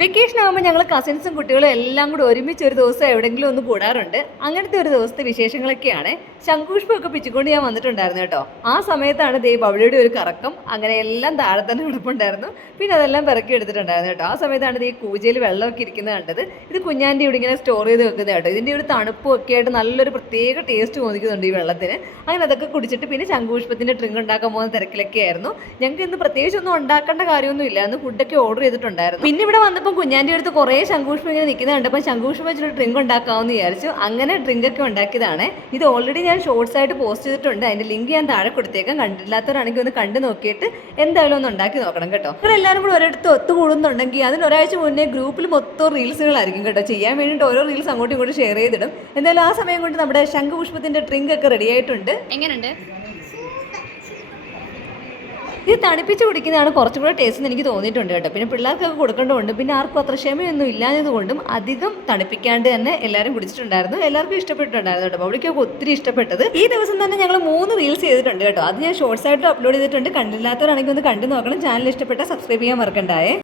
Vacation ആകുമ്പോൾ ഞങ്ങൾ കസിൻസും കുട്ടികളും എല്ലാം കൂടി ഒരുമിച്ച് ഒരു ദിവസം എവിടെയെങ്കിലും ഒന്ന് കൂടാറുണ്ട്. അങ്ങനത്തെ ഒരു ദിവസത്തെ വിശേഷങ്ങളൊക്കെയാണ്. ശംഖുപുഷ്പമൊക്കെ പിച്ചിക്കൊണ്ട് ഞാൻ വന്നിട്ടുണ്ടായിരുന്നു കേട്ടോ. ആ സമയത്താണ് ദേ ബബിളിയുടെ ഒരു കറക്കം. അങ്ങനെ എല്ലാം താഴെ തന്നെ കിടപ്പുണ്ടായിരുന്നു. പിന്നെ അതെല്ലാം പിറക്കി എടുത്തിട്ടുണ്ടായിരുന്നു കേട്ടോ. ആ സമയത്താണ് ദേ കൂജയിൽ വെള്ളമൊക്കെ ഇരിക്കുന്നത് കണ്ടത്. ഇത് കുഞ്ഞാൻ്റെ ഇവിടെ ഇങ്ങനെ സ്റ്റോർ ചെയ്ത് വെക്കുന്നത് കേട്ടോ. ഇതിൻ്റെ ഒരു തണുപ്പും ഒക്കെ ആയിട്ട് നല്ലൊരു പ്രത്യേക ടേസ്റ്റ് തോന്നിക്കുന്നുണ്ട് ഈ വെള്ളത്തിന്. അങ്ങനെ അതൊക്കെ കുടിച്ചിട്ട് പിന്നെ ശംഖുപുഷ്പത്തിൻ്റെ ഡ്രിങ്ക് ഉണ്ടാക്കാൻ പോകുന്ന തിരക്കിലൊക്കെ ആയിരുന്നു. ഞങ്ങൾക്ക് ഇന്ന് പ്രത്യേകിച്ച് ഒന്നും ഉണ്ടാക്കേണ്ട കാര്യമൊന്നും ഇല്ല. അന്ന് ഫുഡൊക്കെ ഓർഡർ ചെയ്തിട്ടുണ്ടായിരുന്നു. പിന്നെ ഇവിടെ വന്നപ്പോൾ കുഞ്ഞാൻ്റെ അടുത്ത് കുറേ ശംഖുപുഷ്പം ഇങ്ങനെ നിൽക്കുന്നത് കണ്ടപ്പോൾ ശംഖുപുഷ്പം വെച്ചിട്ട് ഡ്രിങ്ക് ഉണ്ടാക്കാമെന്ന് വിചാരിച്ചു. അങ്ങനെ ഡ്രിങ്ക് ഒക്കെ ഉണ്ടാക്കിയതാണ്. ഇത് ഓൾറെഡി ഞാൻ ഷോർട്സ് ആയിട്ട് പോസ്റ്റ് ചെയ്തിട്ടുണ്ട്. അതിൻ്റെ ലിങ്ക് ഞാൻ താഴെ കൊടുത്തേക്കാം. കണ്ടില്ലാത്തവരാണെങ്കിൽ ഒന്ന് കണ്ടു നോക്കിയിട്ട് എന്തായാലും ഒന്ന് ഉണ്ടാക്കി നോക്കണം കേട്ടോ. നിങ്ങൾ എല്ലാവരും കൂടെ ഒരിടത്ത് ഒത്തുകൂടുന്നുണ്ടെങ്കിൽ അതിന് ഒരാഴ്ച മുന്നേ ഗ്രൂപ്പിൽ മൊത്തം റീൽസുകളായിരിക്കും കേട്ടോ. ചെയ്യാൻ വേണ്ടിയിട്ട് ഓരോ റീൽസ് അങ്ങോട്ടും ഇങ്ങോട്ടും ഷെയർ ചെയ്തിടും. എന്തായാലും ആ സമയം കൊണ്ട് നമ്മുടെ ശംഖുപുഷ്പത്തിൻ്റെ ഡ്രിങ്ക് ഒക്കെ റെഡി ആയിട്ടുണ്ട്. എങ്ങനെയുണ്ട്? ഇത് തണുപ്പിച്ച് കുടിക്കുന്നതാണ് കുറച്ചും കൂടെ ടേസ്റ്റ് എന്ന് എനിക്ക് തോന്നിയിട്ടുണ്ട് കേട്ടോ. പിന്നെ പിള്ളേർക്കൊക്കെ കൊടുക്കേണ്ടതുകൊണ്ട് പിന്നെ ആർക്കും അത്ര ക്ഷമയൊന്നും ഇല്ലാഞ്ഞതുകൊണ്ടും അധികം തണുപ്പിക്കാണ്ട് തന്നെ എല്ലാവരും കുടിച്ചിട്ടുണ്ടായിരുന്നു. എല്ലാവർക്കും ഇഷ്ടപ്പെട്ടിട്ടുണ്ടായിരുന്നു കേട്ടോ. അവിടേക്കൊക്കെ ഒത്തിരി ഇഷ്ടപ്പെട്ടത്. ഈ ദിവസം തന്നെ ഞങ്ങൾ 3 റീൽസ് ചെയ്തിട്ടുണ്ട് കേട്ടോ. അത് ഞാൻ ഷോർട്സ് ആയിട്ട് അപ്ലോഡ് ചെയ്തിട്ടുണ്ട്. കണ്ടില്ലാത്തവരാണെങ്കിൽ ഒന്ന് കണ്ടു നോക്കണം. ചാനൽ ഇഷ്ടപ്പെട്ടാൽ സബ്സ്ക്രൈബ് ചെയ്യാൻ മറക്കണ്ടായേ.